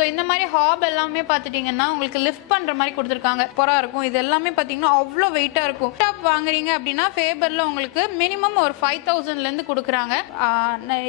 So இந்த மாதிரி hop எல்லாமே பார்த்துட்டிங்கன்னா உங்களுக்கு லிஃப்ட் பண்ணுற மாதிரி கொடுத்துருக்காங்க. சூப்பராக இருக்கும். இது எல்லாமே பார்த்தீங்கன்னா அவ்வளோ வெயிட்டாக இருக்கும். டாப் வாங்குறீங்க அப்படின்னா ஃபேபரில் உங்களுக்கு மினிமம் ஒரு 5000லேருந்து கொடுக்குறாங்க.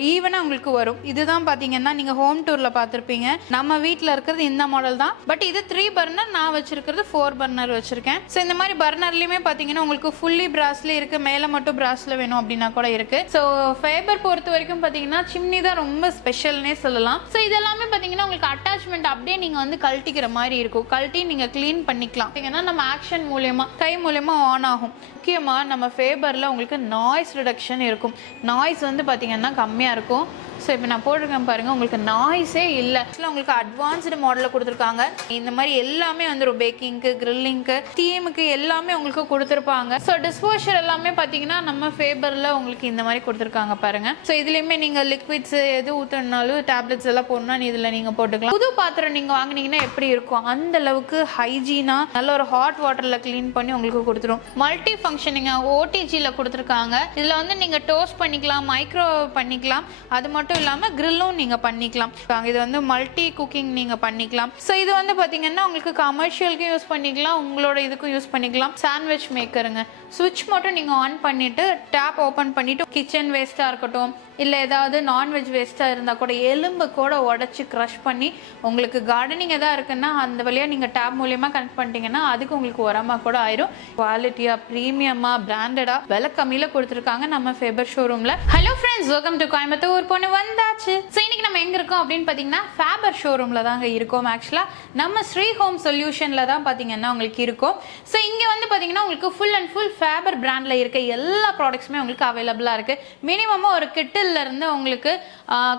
ஈவனாக உங்களுக்கு வரும். இதுதான் பார்த்தீங்கன்னா நீங்கள் ஹோம் டூரில் பார்த்துருப்பீங்க. நம்ம வீட்டில் இருக்கிறது இந்த மாடல் தான். பட் இது 3 பர்னர், நான் வச்சிருக்கிறது 4 பர்னர் வச்சிருக்கேன். ஸோ இந்த மாதிரி பர்னர்லையுமே பார்த்தீங்கன்னா உங்களுக்கு ஃபுல்லி பிராஸ்ல இருக்கு, மேலே மட்டும் பிராஸ்ல வேணும் அப்படின்னா கூட இருக்கு. ஸோ ஃபேபர் பொறுத்த வரைக்கும் பார்த்தீங்கன்னா சிம்னி தான் ரொம்ப ஸ்பெஷல்னே சொல்லலாம். ஸோ இதெல்லாமே பார்த்தீங்கன்னா உங்களுக்கு அட்டாச்மெண்ட் அப்படியே நீங்கள் வந்து கழட்டிக்கிற மாதிரி இருக்கும். கழட்டி நீங்கள் க்ளீன் பண்ணிக்கலாம். நம்ம ஆக்ஷன் மூலமா கை மூலமா ஆன் ஆகும். முக்கியமா நம்ம ஃபேபர்ல உங்களுக்கு நாய்ஸ் ரிடக்ஷன் இருக்கும். நாய்ஸ் வந்து பாத்தீங்கன்னா கம்மியா இருக்கும். ஸோ இப்போ நான் போட்டிருக்கேன் பாருங்கள், உங்களுக்கு நாய்ஸே இல்லை. ஆக்சுவலாக உங்களுக்கு அட்வான்ஸ்டு மாடலில் கொடுத்துருக்காங்க. இந்த மாதிரி எல்லாமே வந்துடும். பேக்கிங்க்கு, கிரில்லிங்க்கு, ஸ்டீமுக்கு எல்லாமே உங்களுக்கு கொடுத்துருப்பாங்க. ஸோ டிஷ்வாஷர் எல்லாமே பார்த்தீங்கன்னா நம்ம ஃபேபரில் உங்களுக்கு இந்த மாதிரி கொடுத்துருக்காங்க பாருங்கள். ஸோ இதுலேயுமே நீங்கள் லிக்விட்ஸ் எது ஊற்றணுனாலும் டேப்லெட்ஸ் எல்லாம் போடணும்னா இதில் நீங்கள் போட்டுக்கலாம். புது பாத்திரம் நீங்கள் வாங்கினீங்கன்னா எப்படி இருக்கும் அந்த அளவுக்கு ஹைஜீனாக நல்ல ஒரு ஹாட் வாட்டரில் க்ளீன் பண்ணி உங்களுக்கு கொடுத்துரும். மல்டி ஃபங்க்ஷனிங்க ஓடிஜியில் கொடுத்துருக்காங்க. இதில் வந்து நீங்கள் டோஸ்ட் பண்ணிக்கலாம், மைக்ரோ பண்ணிக்கலாம். அது மட்டும் இல்லாம கிரில்லும் நீங்க பண்ணிக்கலாம். இது வந்து மல்டி குக்கிங் நீங்க பண்ணிக்கலாம். சோ இது வந்து பாத்தீங்கன்னா உங்களுக்கு கமர்ஷியலுக்கு யூஸ் பண்ணிக்கலாம், உங்களோட இதுக்கும் யூஸ் பண்ணிக்கலாம். சாண்ட்விச் மேக்கருங்க. சுவிட்ச் மட்டும் நீங்க ஆன் பண்ணிட்டு டேப் ஓபன் பண்ணிட்டு கிச்சன் வேஸ்டா இருக்கட்டும் இல்லை ஏதாவது நான்வெஜ் வேஸ்ட்டாக இருந்தால் கூட எலும்பு கூட உடச்சி க்ரஷ் பண்ணி உங்களுக்கு கார்டனிங் எதாவது இருக்குன்னா அந்த வழியாக நீங்கள் டேப் மூலியமாக கனெக்ட் பண்ணிட்டீங்கன்னா அதுக்கு உங்களுக்கு உரமாக கூட ஆயிரும். குவாலிட்டியாக, ப்ரீமியமாக, பிராண்டடாக, விலை கம்மியில் கொடுத்துருக்காங்க நம்ம ஃபேபர் ஷோரூமில். Hello friends, welcome to Coimbatore. பொண்ணு வந்தாச்சு. ஸோ இன்னைக்கு நம்ம எங்கே இருக்கோம் அப்படின்னு பார்த்தீங்கன்னா ஃபேபர் ஷோரூமில் தாங்க இருக்கோம். ஆக்சுவலாக நம்ம ஸ்ரீ ஹோம் சொல்யூஷனில் தான் பார்த்தீங்கன்னா உங்களுக்கு இருக்கும். ஸோ இங்கே வந்து பார்த்தீங்கன்னா உங்களுக்கு ஃபுல் அண்ட் ஃபுல் ஃபேபர் பிராண்டில் இருக்க எல்லா ப்ராடக்ட்ஸுமே உங்களுக்கு அவைலபிளாக இருக்குது. மினிமமாக ஒரு கிட்டில் இருந்து உங்களுக்கு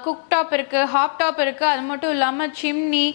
குக் டாப் இருக்கு, ஹாப் டாப் இருக்கு. அது மட்டும் இல்லாமல் சிம்னி,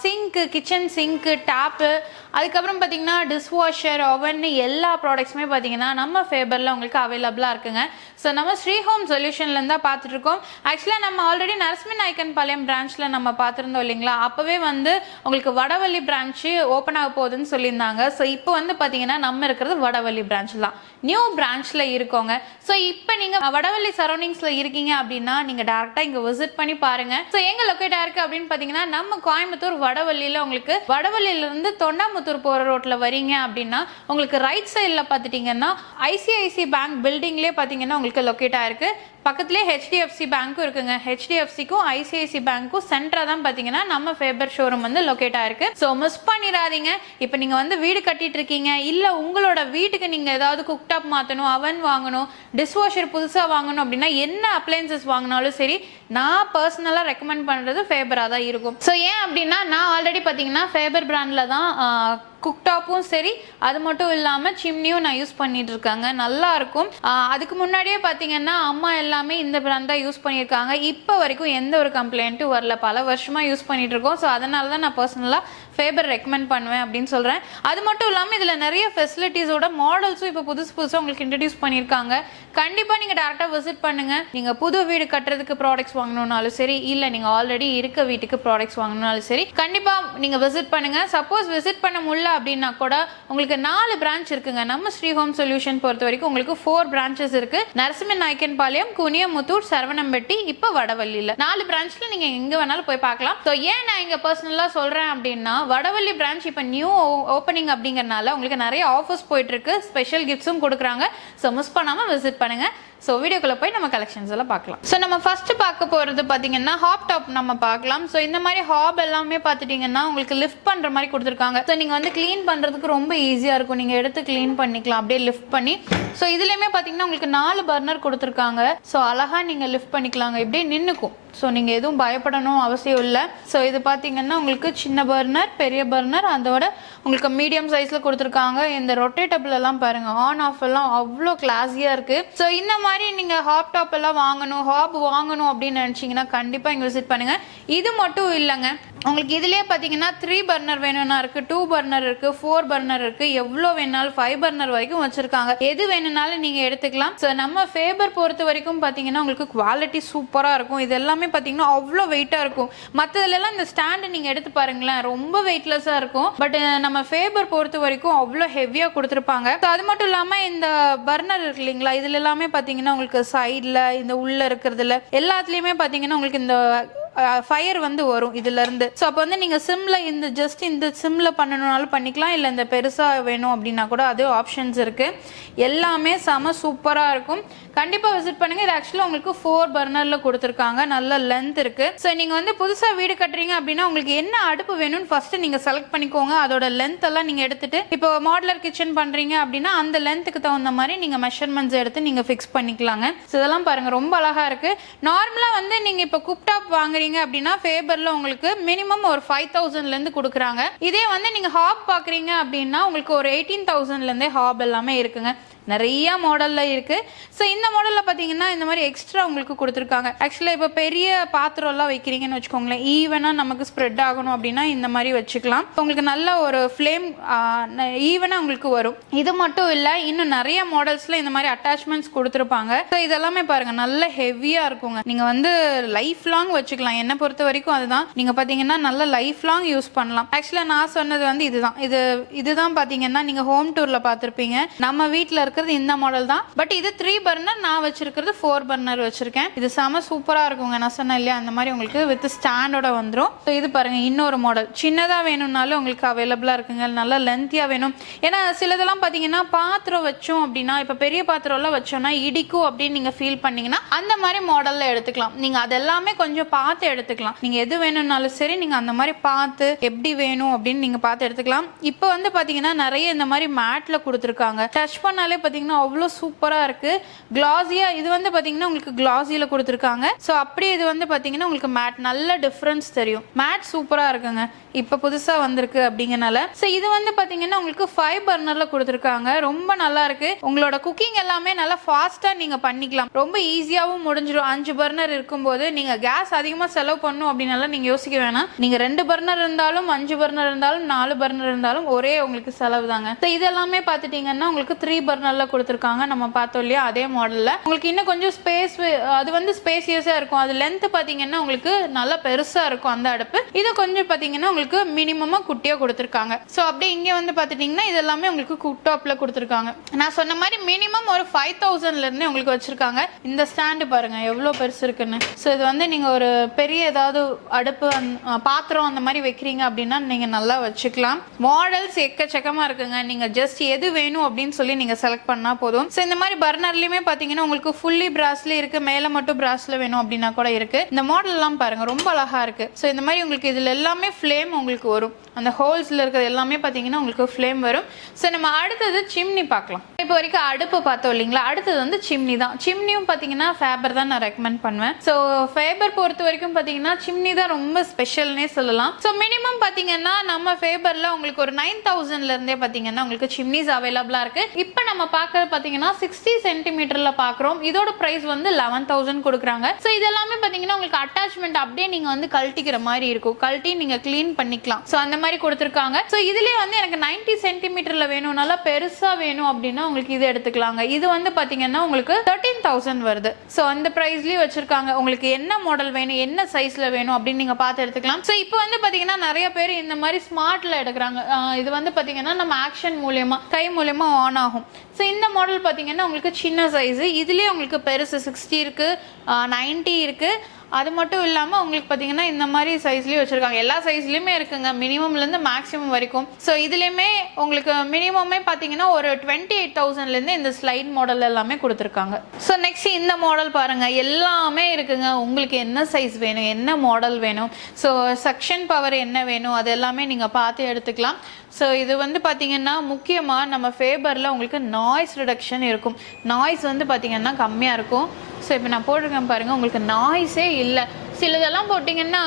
சிங்க்கு, கிச்சன் சிங்க்கு, டேப்பு, அதுக்கப்புறம் பார்த்தீங்கன்னா டிஷ்வாஷர், ஓவன், எல்லா ப்ராடக்ட்ஸுமே பார்த்தீங்கன்னா நம்ம ஃபேபரில் உங்களுக்கு அவைலபிளாக இருக்குங்க. ஸோ நம்ம ஸ்ரீ ஹோம் சொல்யூஷன்லேருந்து தான் பார்த்துட்டு இருக்கோம். ஆக்சுவலாக நம்ம ஆல்ரெடி நரசிம்மன் நாயக்கன் பாளையம் பிரான்ச்சில் நம்ம பார்த்துருந்தோம் இல்லைங்களா? அப்போவே வந்து உங்களுக்கு வடவள்ளி பிரான்ச்சு ஓப்பன் ஆக போகுதுன்னு சொல்லியிருந்தாங்க. ஸோ இப்போ வந்து பார்த்தீங்கன்னா நம்ம இருக்கிறது வடவள்ளி பிரான்ச் தான், நியூ பிரான்ச்சில் இருக்கோங்க. ஸோ இப்போ நீங்கள் வடவள்ளி சரௌண்டிங்ஸில் இருக்கீங்க அப்படின்னா நீங்கள் டேரெக்டாக இங்கே விசிட் பண்ணி பாருங்க. ஸோ எங்கே லொக்கேட் ஆயிருக்கு அப்படின்னு பார்த்தீங்கன்னா நம்ம கோயம்புத்தூர் வடவள்ளியில் உங்களுக்கு வடவள்ளியிலிருந்து தொண்டாமுத்தூர் போகிற ரோட்டில் வரீங்க அப்படின்னா உங்களுக்கு ரைட் சைடில் பார்த்துட்டிங்கன்னா ஐசிஐசி பேங்க் பில்டிங்லேயே பார்த்தீங்கன்னா உங்களுக்கு லொக்கேட் ஆயிருக்கு. பக்கத்துலேயே ஹெச்டிஎஃப்சி பேங்க்கும் இருக்குங்க. ஹெச்டிஎஃப்சிக்கும் ஐசிஐசி பேங்க்கும் சென்டரா தான் பார்த்தீங்கன்னா நம்ம ஃபேபர் ஷோரூம் வந்து லொக்கேட் ஆயிருக்கு. ஸோ மிஸ் பண்ணிடாதீங்க. இப்போ நீங்கள் வந்து வீடு கட்டிட்டு இருக்கீங்க, இல்லை உங்களோட வீட்டுக்கு நீங்கள் ஏதாவது குக் டாப் மாற்றணும், அவன் வாங்கணும், டிஷ்வாஷர் புதுசாக வாங்கணும் அப்படின்னா என்ன அப்ளையன்சஸ் வாங்கினாலும் சரி, நான் பர்சனலாக ரெக்கமெண்ட் பண்ணுறது ஃபேபராக தான் இருக்கும். ஸோ ஏன் அப்படின்னா நான் ஆல்ரெடி பார்த்தீங்கன்னா ஃபேபர் பிராண்டில் தான் குக் டாப்பும் சரி, அது மட்டும் இல்லாமல் சிம்னியும் நான் யூஸ் பண்ணிட்டு இருக்காங்க. நல்லா இருக்கும். அதுக்கு முன்னாடியே பார்த்தீங்கன்னா அம்மா எல்லாமே இந்த பிராண்ட் தான் யூஸ் பண்ணியிருக்காங்க. இப்போ வரைக்கும் எந்த ஒரு கம்ப்ளைண்ட்டும் வரல. பல வருஷமாக யூஸ் பண்ணிட்டு இருக்கோம். ஸோ அதனால தான் நான் பர்சனலாக ஃபேபர் ரெக்கமெண்ட் பண்ணுவேன் அப்படின்னு சொல்கிறேன். அது மட்டும் இல்லாமல் இதில் நிறைய ஃபெசிலிட்டிஸோட மாடல்ஸும் இப்போ புதுசாக உங்களுக்கு இன்ட்ரடியூஸ் பண்ணியிருக்காங்க. கண்டிப்பாக நீங்கள் டேரெக்டாக விசிட் பண்ணுங்கள். நீங்கள் புது வீடு கட்டுறதுக்கு ப்ராடக்ட்ஸ் வாங்கணுன்னாலும் சரி, இல்லை நீங்கள் ஆல்ரெடி இருக்க வீட்டுக்கு ப்ராடக்ட்ஸ் வாங்கணுன்னாலும் சரி, கண்டிப்பாக நீங்கள் விசிட் பண்ணுங்கள். சப்போஸ் விசிட் பண்ண முடியல அப்படின்னா கூட உங்களுக்கு 4 பிரான்ச் இருக்குங்க. நம்ம ஸ்ரீ ஹோம் சொல்யூஷன் பொறுத்த வரைக்கும் உங்களுக்கு 4 பிரான்ச்சஸ் இருக்கு. நரசிம்மன் நாயக்கன் பாளையம், குனியமுத்தூர், சரவணம்பட்டி, இப்போ வடவள்ளியில் 4 பிரான்ச்ல நீங்க எங்க வேணாலும் போய் பார்க்கலாம். ஸோ ஏன் நான் இங்க பர்சனலா சொல்றேன் அப்படின்னா வடவள்ளி பிரான்ச் இப்போ நியூ ஓப்பனிங் அப்படிங்கறனால உங்களுக்கு நிறைய ஆஃபர்ஸ் போயிட்டு இருக்கு. ஸ்பெஷல் கிஃப்ட்ஸும் கொடுக்குறாங்க. ஸோ மிஸ் பண்ணாம விசிட் பண்ணுங்க. ஸோ வீடியோக்குள்ள போய் நம்ம கலெக்ஷன்ஸ் எல்லாம் பார்க்கலாம். ஸோ நம்ம ஃபர்ஸ்ட் பார்க்க போறது பார்த்தீங்கன்னா ஹாப் டாப் நம்ம பார்க்கலாம். ஸோ இந்த மாதிரி ஹாப் எல்லாமே பார்த்துட்டீங்கன்னா உங்களுக்கு லிஃப்ட் பண்ற மாதிரி கொடுத்துருக்காங்க. ஸோ நீங்க வந்து கிளீன் பண்றதுக்கு ரொம்ப ஈஸியா இருக்கும். நீங்க எடுத்து கிளீன் பண்ணிக்கலாம் அப்படியே லிஃப்ட் பண்ணி. ஸோ இதுலயுமே பார்த்தீங்கன்னா உங்களுக்கு 4 பர்னர் கொடுத்துருக்காங்க. ஸோ அழகா நீங்க லிஃப்ட் பண்ணிக்கலாங்க. இப்படியே நின்னுக்கும். ஸோ நீங்கள் எதுவும் பயப்படணும் அவசியம் இல்லை. ஸோ இது பார்த்தீங்கன்னா உங்களுக்கு சின்ன பர்னர், பெரிய பர்னர், அதோட உங்களுக்கு மீடியம் சைஸில் கொடுத்துருக்காங்க. இந்த ரொட்டேட்டபிள் எல்லாம் பாருங்கள், ஆன் ஆஃப் எல்லாம் அவ்வளோ கிளாஸியாக இருக்குது. ஸோ இந்த மாதிரி நீங்கள் ஹாப் டாப் எல்லாம் வாங்கணும், ஹாப் வாங்கணும் அப்படின்னு நினச்சிங்கன்னா கண்டிப்பாக இங்கே விசிட் பண்ணுங்கள். இது மட்டும் இல்லைங்க, உங்களுக்கு இதுலேயே பார்த்தீங்கன்னா 3 பர்னர் வேணும்னா இருக்குது, 2 பர்னர் இருக்குது, 4 பர்னர் இருக்குது, எவ்வளோ வேணாலும் 5 பர்னர் வரைக்கும் வச்சுருக்காங்க. எது வேணும்னாலும் நீங்கள் எடுத்துக்கலாம். ஸோ நம்ம ஃபேபர் பொறுத்த வரைக்கும் பார்த்தீங்கன்னா உங்களுக்கு குவாலிட்டி சூப்பராக இருக்கும். இது எல்லாமே பார்த்தீங்கன்னா அவ்வளோ வெயிட்டாக இருக்கும். மற்றதுலாம் இந்த ஸ்டாண்டு நீங்கள் எடுத்து பாருங்களேன், ரொம்ப வெயிட்லெஸ்ஸாக இருக்கும். பட் நம்ம ஃபேபர் பொறுத்த வரைக்கும் அவ்வளோ ஹெவியாக கொடுத்துருப்பாங்க. ஸோ அது மட்டும் இல்லாமல் இந்த பர்னர் இருக்கு இல்லைங்களா, இதுல எல்லாமே பார்த்தீங்கன்னா உங்களுக்கு சைடில் இந்த உள்ளே இருக்கிறதுல எல்லாத்துலேயுமே பார்த்தீங்கன்னா உங்களுக்கு இந்த ஃபயர் வந்து வரும் இதுல இருந்து. ஸோ அப்போ வந்து நீங்க சிம்ல இந்த சிம்ல பண்ணணும்னாலும் பண்ணிக்கலாம், இல்லை இந்த பெருசா வேணும் அப்படின்னா கூட அது ஆப்ஷன்ஸ் இருக்கு. எல்லாமே செம சூப்பரா இருக்கும். கண்டிப்பா விசிட் பண்ணுங்க. இது ஆக்சுவலா உங்களுக்கு 4 பர்னர்ல கொடுத்துருக்காங்க, நல்ல லென்த் இருக்கு. ஸோ நீங்க வந்து புதுசா வீடு கட்டுறீங்க அப்படின்னா உங்களுக்கு என்ன அடுப்பு வேணும்னு ஃபர்ஸ்ட் நீங்க செலக்ட் பண்ணிக்கோங்க. அதோட லென்த் எல்லாம் நீங்க எடுத்துட்டு, இப்போ மாடுலர் கிச்சன் பண்றீங்க அப்படின்னா அந்த லென்த்துக்கு தகுந்த மாதிரி நீங்க மெஷர்மெண்ட்ஸ் எடுத்து நீங்க ஃபிக்ஸ் பண்ணிக்கலாங்க. ஸோ இதெல்லாம் பாருங்க ரொம்ப அழகா இருக்கு. நார்மலா வந்து நீங்க இப்போ குக்டாப் வாங்குறீங்க அப்படின்னா ஃபேபர்ல உங்களுக்கு மினிமம் ஒரு 5000ல இருந்து கொடுக்குறாங்க. இதே வந்து நீங்க ஹாப் பாக்குறீங்க அப்படின்னா உங்களுக்கு ஒரு 18,000ல இருந்தே ஹாப் எல்லாமே இருக்குங்க. நிறைய மாடல்ல இருக்கு. ஸோ இந்த மாடல்ல பாத்தீங்கன்னா இந்த மாதிரி எக்ஸ்ட்ரா உங்களுக்கு கொடுத்துருக்காங்க. ஆக்சுவலா இப்போ பெரிய பாத்திரம் எல்லாம் வைக்கிறீங்கன்னு வச்சுக்கோங்களேன், ஈவனா நமக்கு ஸ்ப்ரெட் ஆகணும் அப்படின்னா இந்த மாதிரி வச்சுக்கலாம். உங்களுக்கு நல்ல ஒரு ஃப்ளேம் ஈவனா உங்களுக்கு வரும். இது மட்டும் இல்ல, இன்னும் நிறைய மாடல்ஸ்ல இந்த மாதிரி அட்டாச்மெண்ட்ஸ் கொடுத்துருப்பாங்க. ஸோ இதெல்லாமே பாருங்க நல்ல ஹெவியா இருக்குங்க. நீங்க வந்து லைஃப் லாங் வச்சுக்கலாம். என்ன பொறுத்த வரைக்கும் அதுதான். நீங்க பாத்தீங்கன்னா நல்ல லைஃப் லாங் யூஸ் பண்ணலாம். ஆக்சுவலா நான் சொன்னது வந்து இதுதான் பாத்தீங்கன்னா நீங்க ஹோம் டூர்ல பாத்திருப்பீங்க. நம்ம வீட்டுல இந்த மாடல் தான். பட் இது 3 பர்னர், நான் வச்சிருக்கிறது 4 பர்னர் வச்சிருக்கேன். இது செம சூப்பரா இருக்குங்க. நான் சொன்னேன் இல்லையா, அந்த மாதிரி உங்களுக்கு வித் ஸ்டாண்டோட வந்துடும். இது பாருங்க இன்னொரு மாடல். சின்னதா வேணும்னாலும் உங்களுக்கு அவைலபிளா இருக்குங்க. நல்லா லென்த்தியா வேணும். ஏன்னா சிலதெல்லாம் பாத்தீங்கன்னா பாத்திரம் வச்சோம் அப்படின்னா, இப்ப பெரிய பாத்திரம் எல்லாம் வச்சோம்னா இடிக்கும் அப்படின்னு நீங்க ஃபீல் பண்ணீங்கன்னா அந்த மாதிரி மாடல்ல எடுத்துக்கலாம். நீங்க அதெல்லாமே கொஞ்சம் பார்த்து எடுத்துக்கலாம். நீங்க எது வேணும்னாலும் சரி, நீங்க அந்த மாதிரி பார்த்து எப்படி வேணும் அப்படின்னு நீங்க பார்த்து எடுத்துக்கலாம். இப்போ வந்து பாத்தீங்கன்னா நிறைய இந்த மாதிரி மேட்ல கொடுத்துருக்காங்க. டச் பண்ணாலே பாத்தீங்கன்னா அவ்வளோ சூப்பரா இருக்கு. கிளாஸியா இது வந்து பாத்தீங்கன்னா உங்களுக்கு கிளாஸில கொடுத்துருக்காங்க. ஸோ அப்படியே இது வந்து பாத்தீங்கன்னா உங்களுக்கு மேட் நல்ல டிஃபரன்ஸ் தெரியும். மேட் சூப்பரா இருக்குங்க. இப்போ புதுசா வந்திருக்கு அப்படிங்கனால. ஸோ இது வந்து பாத்தீங்கன்னா உங்களுக்கு 5 பர்னர்ல கொடுத்துருக்காங்க. ரொம்ப நல்லா இருக்கு. உங்களோட குக்கிங் எல்லாமே நல்லா ஃபாஸ்டா நீங்க பண்ணிக்கலாம். ரொம்ப ஈஸியாவும் முடிஞ்சிடும். 5 பர்னர் இருக்கும்போது நீங்க கேஸ் அதிகமா செலவு பண்ணும் அப்படின்னால நீங்க யோசிக்க வேணாம். நீங்க 2 பர்னர் இருந்தாலும் 5 பர்னர் இருந்தாலும் 4 பர்னர் இருந்தாலும் ஒரே உங்களுக்கு செலவு தாங்க. ஸோ இதெல்லாமே பார்த்துட்டீங்கன்னா உங்களுக்கு 3 பர்னர்ல கொடுத்துருக்காங்க. நம்ம பார்த்தோம் இல்லையா, அதே மாடல்ல உங்களுக்கு இன்னும் கொஞ்சம் ஸ்பேஸ், அது வந்து ஸ்பேசியஸா இருக்கும். அது லென்த் பாத்தீங்கன்னா உங்களுக்கு நல்லா பெருசா இருக்கும் அந்த அடுப்பு. இது கொஞ்சம் பாத்தீங்கன்னா உங்களுக்கு மினிமமா குட்டியா கொடுத்துருக்காங்க. சோ அப்படியே இங்க வந்து பாத்துட்டீங்கன்னா இது எல்லாமே உங்களுக்கு குக் டாப்ல கொடுத்துருக்காங்க. நான் சொன்ன மாதிரி மினிமம் ஒரு 5000ல இருந்து உங்களுக்கு வச்சிருக்காங்க. இந்த ஸ்டாண்டு பாருங்க எவ்வளவு பெருசு இருக்குன்னு. சோ இது வந்து நீங்க ஒரு பெரிய ஏதாவது அடுப்பு பாத்திரம் அந்த மாதிரி வைக்கிறீங்க அப்படின்னா நீங்க நல்லா வச்சுக்கலாம். மாடல்ஸ் எக்கச்சக்கமா இருக்குங்க. நீங்க ஜஸ்ட் எது வேணும் அப்படின்னு சொல்லி நீங்க செலக்ட் பண்ணா போதும். சோ இந்த மாதிரி பர்னர்லயுமே பாத்தீங்கன்னா உங்களுக்கு ஃபுல்லி பிராஸ்ல இருக்கு, மேல மட்டும் பிராஸ்ல வேணும் அப்படின்னா கூட இருக்கு. இந்த மாடல் எல்லாம் பாருங்க ரொம்ப அழகா இருக்கு. சோ இந்த மாதிரி உங்களுக்கு இதுல எல்லாமே ஃப்ளேம் உங்களுக்கு வரும். அந்த ஹோல்ஸ்ல இருக்கிறது எல்லாமே பாத்தீங்கன்னா உங்களுக்கு ஃப்ளேம் வரும். சோ நம்ம அடுத்தது சிம்னி பார்க்கலாம். இப்போ வரைக்கும் அடுப்பு பார்த்தோம் இல்லைங்களா, அடுத்தது வந்து சிம்னி தான். சிம்னியும் பாத்தீங்கன்னா ஃபேபர் தான் நான் ரெக்கமெண்ட் பண்ணுவேன். ஸோ ஃபேபர் பொறுத்த வரைக்கும் பாத்தீங்கன்னா சிம்னி தான் ரொம்ப ஸ்பெஷல்னே சொல்லலாம். ஸோ மினிமம் பாத்தீங்கன்னா நம்ம ஃபேபர்ல உங்களுக்கு ஒரு 9000ல இருந்தே பாத்தீங்கன்னா உங்களுக்கு சிம்னிஸ் அவைலபிளா இருக்கு. இப்போ நம்ம பார்க்கறது பாத்தீங்கன்னா 60 சென்டிமீட்டர்ல பாக்குறோம். இதோட பிரைஸ் வந்து 11,000 கொடுக்குறாங்க. ஸோ இதெல்லாமே பாத்தீங்கன்னா உங்களுக்கு அட்டாச்மெண்ட் அப்படியே நீங்க வந்து கழட்டிக்கிற மாதிரி இருக்கும். கழட்டி நீங்க கிளீன் பண்ணிக்கலாம். ஸோ அந்த மாதிரி கொடுத்துருக்காங்க. ஸோ இதுலயே வந்து எனக்கு 90 சென்டிமீட்டர்ல வேணும், நல்லா பெருசா வேணும் அப்படின்னா உங்களுக்கு இது எடுத்துக்கலாங்க. இது வந்து பாத்தீங்கன்னா உங்களுக்கு 13,000 வருது. ஸோ அந்த பிரைஸ்லயே வச்சிருக்காங்க. உங்களுக்கு என்ன மாடல் வேணும், என்ன சைஸ்ல வேணும் அப்படின்னு நீங்க பார்த்து எடுத்துக்கலாம். ஸோ இப்போ வந்து பாத்தீங்கன்னா நிறைய பேர் இந்த மாதிரி ஸ்மார்ட்ல எடுக்கிறாங்க. இது வந்து பாத்தீங்கன்னா நம்ம ஆக்ஷன் மூலியமா கை மூலியமா ஆன் ஆகும். ஸோ இந்த மாடல் பாத்தீங்கன்னா உங்களுக்கு சின்ன சைஸ், இதுலயே உங்களுக்கு பெருசு 60 இருக்கு, 90 இருக்கு. அது மட்டும் இல்லாமல் உங்களுக்கு பார்த்தீங்கன்னா இந்த மாதிரி சைஸ்லேயும் வச்சுருக்காங்க. எல்லா சைஸ்லையுமே இருக்குங்க, மினிமம்லேருந்து மேக்ஸிமம் வரைக்கும். ஸோ இதுலேயுமே உங்களுக்கு மினிமமே பார்த்தீங்கன்னா ஒரு 28,000லேருந்து இந்த ஸ்லைட் மாடல் எல்லாமே கொடுத்துருக்காங்க. ஸோ நெக்ஸ்ட் இந்த மாடல் பாருங்கள், எல்லாமே இருக்குங்க. உங்களுக்கு என்ன சைஸ் வேணும், என்ன மாடல் வேணும், ஸோ சக்ஷன் பவர் என்ன வேணும், அது எல்லாமே நீங்கள் பார்த்து எடுத்துக்கலாம். ஸோ இது வந்து பார்த்தீங்கன்னா முக்கியமாக நம்ம ஃபேபரில் உங்களுக்கு நாய்ஸ் ரிடக்ஷன் இருக்கும். நாய்ஸ் வந்து பார்த்தீங்கன்னா கம்மியாக இருக்கும். ஸோ இப்போ நான் போட்டிருக்கேன் பாருங்கள், உங்களுக்கு நாய்ஸே இல்லை. சிலதெல்லாம் போட்டிங்கன்னா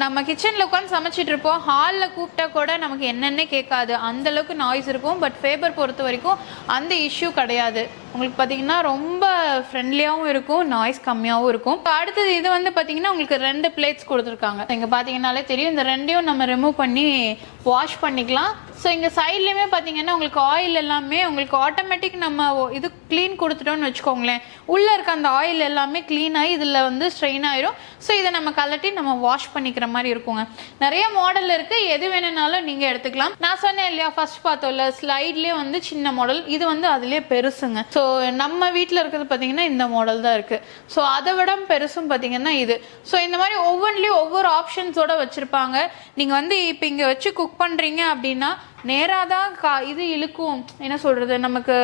நம்ம கிச்சனில் உட்காந்து சமைச்சிட்டு இருப்போம், ஹாலில் கூப்பிட்டா கூட நமக்கு என்னென்னே கேட்காது, அந்தளவுக்கு நாய்ஸ் இருக்கும். பட் ஃபேபர் பொறுத்த வரைக்கும் அந்த இஷ்யூ கிடையாது. உங்களுக்கு பார்த்தீங்கன்னா ரொம்ப ஃப்ரெண்ட்லியாகவும் இருக்கும், நாய்ஸ் கம்மியாகவும் இருக்கும். அடுத்தது இது வந்து பார்த்தீங்கன்னா உங்களுக்கு 2 பிளேட்ஸ் கொடுத்துருக்காங்க. இங்கே பார்த்தீங்கன்னாலே தெரியும், இந்த 2ஐயும் நம்ம ரிமூவ் பண்ணி வாஷ் பண்ணிக்கலாம். ஸோ இங்கே சைட்லேயுமே பார்த்தீங்கன்னா உங்களுக்கு ஆயில் எல்லாமே உங்களுக்கு ஆட்டோமேட்டிக் நம்ம இது க்ளீன் கொடுத்துட்டோம்னு வச்சுக்கோங்களேன், உள்ளே இருக்க அந்த ஆயில் எல்லாமே க்ளீன் ஆகி இதில் வந்து ஸ்ட்ரெயின் ஆயிரும். ஸோ இதை நம்ம கலட்டி நம்ம வாஷ் பண்ணிக்கிற மாதிரி இருக்குங்க. நிறைய மாடல் இருக்குது, எது வேணும்னாலும் நீங்கள் எடுத்துக்கலாம். நான் சொன்னேன் இல்லையா, ஃபர்ஸ்ட் பார்த்தோம்ல ஸ்லைட்லேயே வந்து சின்ன மாடல், இது வந்து அதுலேயே பெருசுங்க. ஸோ ஸோ நம்ம வீட்டில் இருக்கிறது பார்த்தீங்கன்னா இந்த மாடல் தான் இருக்குது. ஸோ அதை விட பெருசும் பார்த்தீங்கன்னா இது. ஸோ இந்த மாதிரி ஒவ்வொன்றிலையும் ஒவ்வொரு ஆப்ஷன்ஸோட வச்சுருப்பாங்க. நீங்கள் வந்து இப்போ இங்கே வச்சு குக் பண்ணுறீங்க அப்படின்னா நேராக தான் இது இழுக்கும், என்ன சொல்கிறது, நமக்கு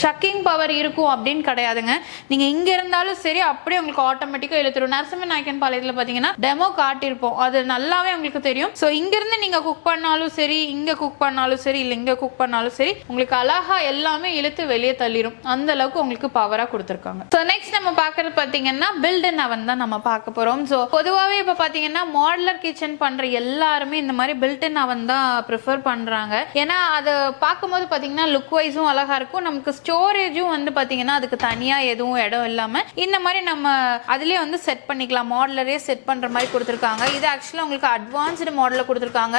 ஷக்கிங் பவர் இருக்கும் அப்படின்னு கிடையாதுங்க. நீங்கள் இங்கே இருந்தாலும் சரி அப்படியே உங்களுக்கு ஆட்டோமேட்டிக்காக இழுத்துரும். நரசிம்ம நாயக்கன் பாளையத்தில் பார்த்தீங்கன்னா டெமோ காட்டியிருப்போம், அது நல்லாவே உங்களுக்கு தெரியும். ஸோ இங்கேருந்து நீங்கள் குக் பண்ணாலும் சரி, இங்கே குக் பண்ணாலும் சரி, இல்லை இங்கே குக் பண்ணாலும் சரி, உங்களுக்கு அழகாக எல்லாமே இழுத்து வெளியே தள்ளிடும். அந்த அளவுக்கு உங்களுக்கு பவராக கொடுத்துருக்காங்க. ஸோ நெக்ஸ்ட் நம்ம பார்க்குறது பார்த்தீங்கன்னா பில்ட்-இன் அவன் தான் நம்ம பார்க்க போகிறோம். ஸோ பொதுவாகவே இப்போ பார்த்தீங்கன்னா மாடுலர் கிச்சன் பண்ணுற எல்லாருமே இந்த மாதிரி பில்ட்-இன் அவன் தான் ப்ரிஃபர் பண்ணுறாங்க. ஏன்னா அதை பார்க்கும்போது பார்த்தீங்கன்னா லுக் வைஸும் அழகா இருக்கும், நமக்கு ஸ்டோரேஜும் வந்து பார்த்தீங்கன்னா அதுக்கு தனியாக எதுவும் இடம் இல்லாமல் இந்த மாதிரி நம்ம அதுலேயே வந்து செட் பண்ணிக்கலாம். மாடலரே செட் பண்ணுற மாதிரி கொடுத்துருக்காங்க. இது ஆக்சுவலாக உங்களுக்கு அட்வான்ஸ்டு மாடலில் கொடுத்துருக்காங்க.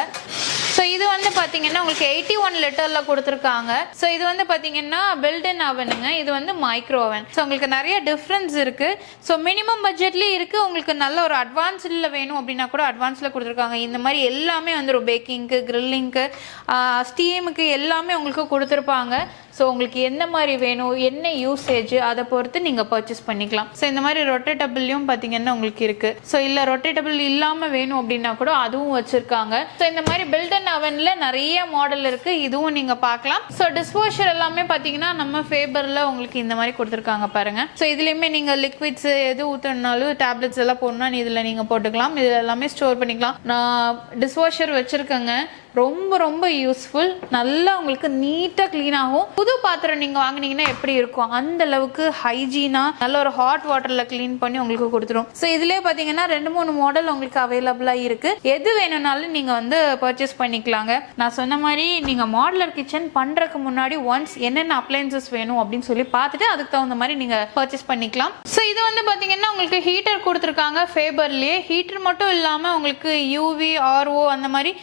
ஸோ இது வந்து பார்த்தீங்கன்னா உங்களுக்கு 81 லிட்டரில் கொடுத்துருக்காங்க. ஸோ இது வந்து பார்த்தீங்கன்னா பில்ட்-இன் அவனுங்க, இது வந்து மைக்ரோ அவன். ஸோ உங்களுக்கு நிறைய டிஃப்ரென்ஸ் இருக்குது. ஸோ மினிமம் பட்ஜெட்லேயும் இருக்குது, உங்களுக்கு நல்ல ஒரு அட்வான்ஸ்டில் வேணும் அப்படின்னா கூட அட்வான்ஸில் கொடுத்துருக்காங்க. இந்த மாதிரி எல்லாமே வந்து பேக்கிங்க்கு, கிரில்லிங்க்கு, ஸ்டீமுக்கு எல்லாமே உங்களுக்கு கொடுத்துருப்பாங்க. ஸோ உங்களுக்கு எந்த மாதிரி வேணும், என்ன யூசேஜ், அதை பொறுத்து நீங்கள் பர்ச்சேஸ் பண்ணிக்கலாம். ஸோ இந்த மாதிரி ரொட்டேட்டபிள்லையும் பார்த்தீங்கன்னா உங்களுக்கு இருக்குது. ஸோ இல்லை ரொட்டேட்டபிள் இல்லாமல் வேணும் அப்படின்னா கூட அதுவும் வச்சுருக்காங்க. ஸோ இந்த மாதிரி பில்ட்-இன் அவனில் நிறைய மாடல் இருக்குது, இதுவும் நீங்கள் பார்க்கலாம். ஸோ டிஷ்வாஷர் எல்லாமே பார்த்தீங்கன்னா நம்ம ஃபேபரில் உங்களுக்கு இந்த மாதிரி கொடுத்துருக்காங்க பாருங்கள். ஸோ இதுலேயுமே நீங்கள் லிக்விட்ஸ் எது ஊற்றணுனாலும் டேப்லெட்ஸ் எல்லாம் போடணும்னா இதில் நீங்கள் போட்டுக்கலாம். இதில் எல்லாமே ஸ்டோர் பண்ணிக்கலாம். நான் டிஷ்வாஷர் வச்சுருக்கேங்க, ரொம்ப ரொம்ப யூஸ்ஃபுல். நல்லா உங்களுக்கு நீட்டாக க்ளீன் ஆகும். புது பாத்திரம் நீங்கள் வாங்கினீங்கன்னா எப்படி இருக்கும் அந்த அளவுக்கு ஹைஜீனாக நல்ல ஒரு ஹாட் வாட்டரில் க்ளீன் பண்ணி உங்களுக்கு கொடுத்துரும். ஸோ இதுலேயே பார்த்தீங்கன்னா 2-3 மாடல் உங்களுக்கு அவைலபிளாக இருக்குது. எது வேணும்னாலும் நீங்கள் வந்து பர்ச்சேஸ் பண்ணிக்கலாங்க. நான் சொன்ன மாதிரி நீங்கள் மாடுலர் கிச்சன் பண்ணுறதுக்கு முன்னாடி ஒன்ஸ் என்னென்ன அப்ளையன்சஸ் வேணும் அப்படின்னு சொல்லி பார்த்துட்டு அதுக்கு தகுந்த மாதிரி நீங்கள் பர்ச்சேஸ் பண்ணிக்கலாம். ஸோ இது வந்து பார்த்தீங்கன்னா உங்களுக்கு ஹீட்டர் கொடுத்துருக்காங்க ஃபேபர்லேயே. ஹீட்டர் மட்டும் இல்லாமல் உங்களுக்கு யூவி, ஆர்ஓ அந்த மாதிரி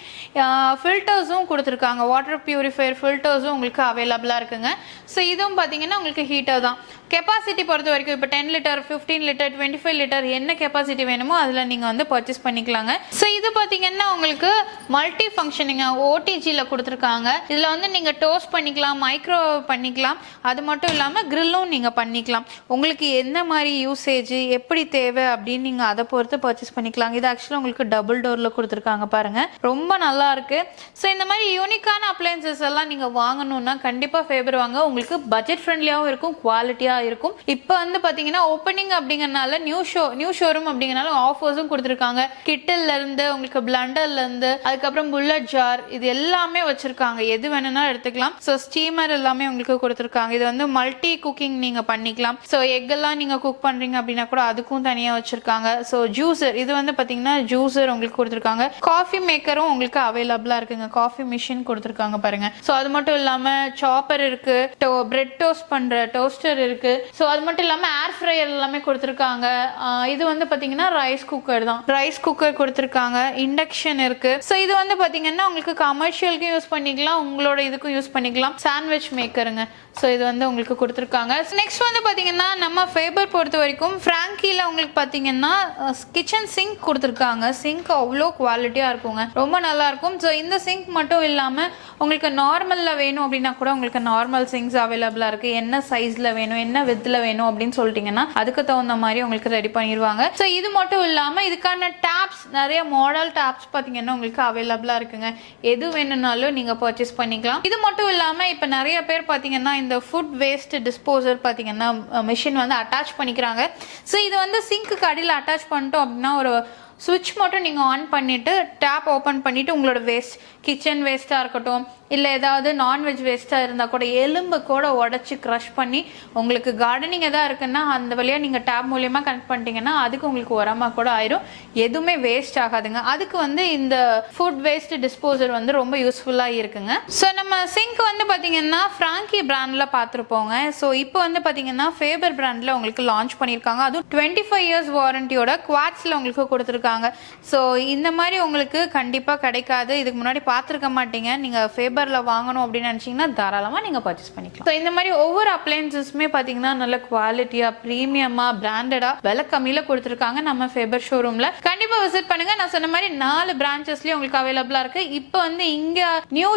ஃபில்டர்ஸும் கொடுத்துருக்காங்க. வாட்டர் பியூரிஃபையர் ஃபில்டர்ஸும் உங்களுக்கு அவைலபிளாக இருக்குங்க. ஸோ இதுவும் பார்த்தீங்கன்னா உங்களுக்கு ஹீட்டர் தான். கெப்பாசிட்டி பொறுத்த வரைக்கும் இப்போ 10 லிட்டர், 15 லிட்டர், 25 லிட்டர் என்ன கெப்பாசிட்டி வேணுமோ அதில் நீங்கள் வந்து பர்ச்சேஸ் பண்ணிக்கலாங்க. ஸோ இது பார்த்தீங்கன்னா உங்களுக்கு மல்டி ஃபங்க்ஷனிங்க ஓடிஜியில் கொடுத்துருக்காங்க. இதில் வந்து நீங்கள் டோஸ்ட் பண்ணிக்கலாம், மைக்ரோ பண்ணிக்கலாம், அது மட்டும் இல்லாமல் கிரில்லும் நீங்கள் பண்ணிக்கலாம். உங்களுக்கு எந்த மாதிரி யூசேஜ் எப்படி தேவை அப்படின்னு நீங்கள் அதை பொறுத்து பர்ச்சேஸ் பண்ணிக்கலாங்க. இது ஆக்சுவலாக உங்களுக்கு டபுள் டோரில் கொடுத்துருக்காங்க பாருங்கள், ரொம்ப நல்லா இருக்கு. ஸோ இந்த மாதிரி யூனிக்கான அப்ளையன்சஸ் எல்லாம் நீங்கள் வாங்கணும்னா கண்டிப்பாக ஃபேபர் வாங்க. உங்களுக்கு பட்ஜெட் ஃப்ரெண்ட்லியாகவும் இருக்கும், குவாலிட்டியாக இருக்கும். இப்போ வந்து பாத்தீங்கன்னா ஓப்பனிங் அப்படிங்கறனால நியூ ஷோரூம் அப்படிங்கறனால ஆஃபர்ஸும் கொடுத்துருக்காங்க. கிட்டில்ல இருந்து உங்களுக்கு பிளண்டர்ல இருந்து அதுக்கப்புறம் புல்லட் ஜார் இது எல்லாமே வச்சிருக்காங்க. எது வேணும்னா எடுத்துக்கலாம். ஸோ ஸ்டீமர் எல்லாமே உங்களுக்கு கொடுத்துருக்காங்க. இது வந்து மல்டி குக்கிங் நீங்க பண்ணிக்கலாம். ஸோ எக் எல்லாம் நீங்க குக் பண்றீங்க அப்படின்னா கூட அதுக்கும் தனியா வச்சிருக்காங்க. ஸோ ஜூசர் இது வந்து பாத்தீங்கன்னா ஜூசர் உங்களுக்கு கொடுத்துருக்காங்க. காஃபி மேக்கரும் உங்களுக்கு அவைலபிளா இருக்குங்க. காஃபி மிஷின் கொடுத்துருக்காங்க பாருங்க. ஸோ அது மட்டும் இல்லாம சாப்பர் இருக்கு, பிரெட் டோஸ்ட் பண்ற டோஸ்டர் இருக்கு. ஸோ அது மட்டும் இல்லாமல் ஏர் ஃப்ரையர் எல்லாமே கொடுத்துருக்காங்க. இது வந்து பார்த்தீங்கன்னா ரைஸ் குக்கர் தான், ரைஸ் குக்கர் கொடுத்துருக்காங்க. இண்டக்ஷன் இருக்கு. ஸோ இது வந்து பார்த்தீங்கன்னா உங்களுக்கு கமர்ஷியலுக்கும் யூஸ் பண்ணிக்கலாம், உங்களோட இதுக்கும் யூஸ் பண்ணிக்கலாம். சாண்ட்விச் மேக்கருங்க. ஸோ இது வந்து உங்களுக்கு கொடுத்துருக்காங்க. நெக்ஸ்ட் வந்து பார்த்தீங்கன்னா நம்ம ஃபேபர் பொறுத்த வரைக்கும் ஃப்ராங்கியில் உங்களுக்கு பார்த்தீங்கன்னா கிச்சன் சிங்க் கொடுத்துருக்காங்க. சிங்க் அவ்வளோ குவாலிட்டியாக இருக்குங்க, ரொம்ப நல்லா இருக்கும். ஸோ இந்த சிங்க் மட்டும் இல்லாமல் உங்களுக்கு நார்மலில் வேணும் அப்படின்னா கூட உங்களுக்கு நார்மல் சிங்க்ஸ் அவைலபிளாக இருக்குது. என்ன சைஸில் வேணும், என்ன வித்தில் வேணும் அப்படின்னு சொல்லிட்டீங்கன்னா அதுக்கு தகுந்த மாதிரி உங்களுக்கு ரெடி பண்ணிடுவாங்க. ஸோ இது மட்டும் இல்லாமல் இதுக்கான டேப்ஸ், நிறைய மாடல் டேப்ஸ் பார்த்தீங்கன்னா உங்களுக்கு அவைலபிளாக இருக்குங்க. எது வேணும்னாலும் நீங்கள் பர்ச்சேஸ் பண்ணிக்கலாம். இது மட்டும் இல்லாமல் இப்போ நிறைய பேர் பார்த்தீங்கன்னா இந்த ஃபுட் வேஸ்ட் டிஸ்போசர் பார்த்தீங்கன்னா மிஷின் வந்து அட்டாச் பண்ணிக்கிறாங்க. ஸோ இது வந்து சிங்க்கு அடியில் அட்டாச் பண்ணிட்டோம் அப்படின்னா ஒரு சுவிட்ச் மட்டும் நீங்கள் ஆன் பண்ணிவிட்டு டேப் ஓப்பன் பண்ணிவிட்டு உங்களோட வேஸ்ட், கிச்சன் வேஸ்ட்டாக இருக்கட்டும் இல்லை ஏதாவது நான்வெஜ் வேஸ்ட்டாக இருந்தால் கூட எலும்பு கூட உடச்சி க்ரஷ் பண்ணி உங்களுக்கு கார்டனிங் எதாவது இருக்குன்னா அந்த வழியாக நீங்கள் டேப் மூலியமாக கனெக்ட் பண்ணிட்டீங்கன்னா அதுக்கு உங்களுக்கு உரமாக கூட ஆயிரும். எதுவுமே வேஸ்ட் ஆகாதுங்க. அதுக்கு வந்து இந்த ஃபுட் வேஸ்ட் டிஸ்போசர் வந்து ரொம்ப யூஸ்ஃபுல்லாக இருக்குங்க. ஸோ நம்ம சிங்க் வந்து பார்த்தீங்கன்னா ஃப்ராங்கி பிராண்டில் பார்த்துருப்போங்க. ஸோ இப்போ வந்து பார்த்தீங்கன்னா ஃபேபர் பிராண்டில் உங்களுக்கு லான்ச் பண்ணியிருக்காங்க. அதுவும் 25 இயர்ஸ் வாரண்டியோட குவாட்ஸில் உங்களுக்கு கொடுத்துருக்காங்க. ஸோ இந்த மாதிரி உங்களுக்கு கண்டிப்பாக கிடைக்காது. இதுக்கு முன்னாடி பார்த்துருக்க மாட்டீங்க. நீங்கள் ஃபேபர் ஃபேபர்ல வாங்கணும் அப்படின்னு நினைச்சீங்கன்னா தாராளமா நீங்க பர்ச்சேஸ் பண்ணிக்கலாம். ஸோ இந்த மாதிரி ஒவ்வொரு அப்ளையன்சஸுமே பாத்தீங்கன்னா நல்ல குவாலிட்டியா பிரீமியமா பிராண்டடா விலை கம்மியில கொடுத்துருக்காங்க நம்ம ஃபேபர் ஷோரூம்ல. கண்டிப்பா விசிட் பண்ணுங்க. நான் சொன்ன மாதிரி 4 பிரான்ச்சஸ்லயும் உங்களுக்கு அவைலபிளா இருக்கு. இப்போ வந்து இங்க நியூ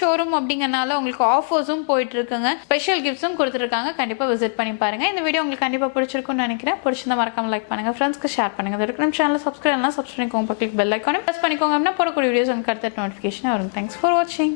ஷோரூம் அப்படிங்கறனால உங்களுக்கு ஆஃபர்ஸும் போயிட்டு இருக்குங்க. ஸ்பெஷல் கிஃப்ட்ஸும் கொடுத்துருக்காங்க. கண்டிப்பா விசிட் பண்ணி பாருங்க. இந்த வீடியோ உங்களுக்கு கண்டிப்பா பிடிச்சிருக்கும்னு நினைக்கிறேன். பிடிச்சிருந்தா மறக்காம லைக் பண்ணுங்க, ஃப்ரெண்ட்ஸ்க்கு ஷேர் பண்ணுங்க. நம்ம சேனலை சப்ஸ்கிரைப் பண்ணிக்கோங்க, கிளிக் பெல் ஐகானை பிரஸ் பண்ணிக்கோங்க. அப்படின்னா போடக்கூடிய வீடியோஸ் உங்களுக்கு அடுத்த நோட்டிஃபிகேஷன் வரும். தேங்க்ஸ் ஃபார் வாட்சிங்.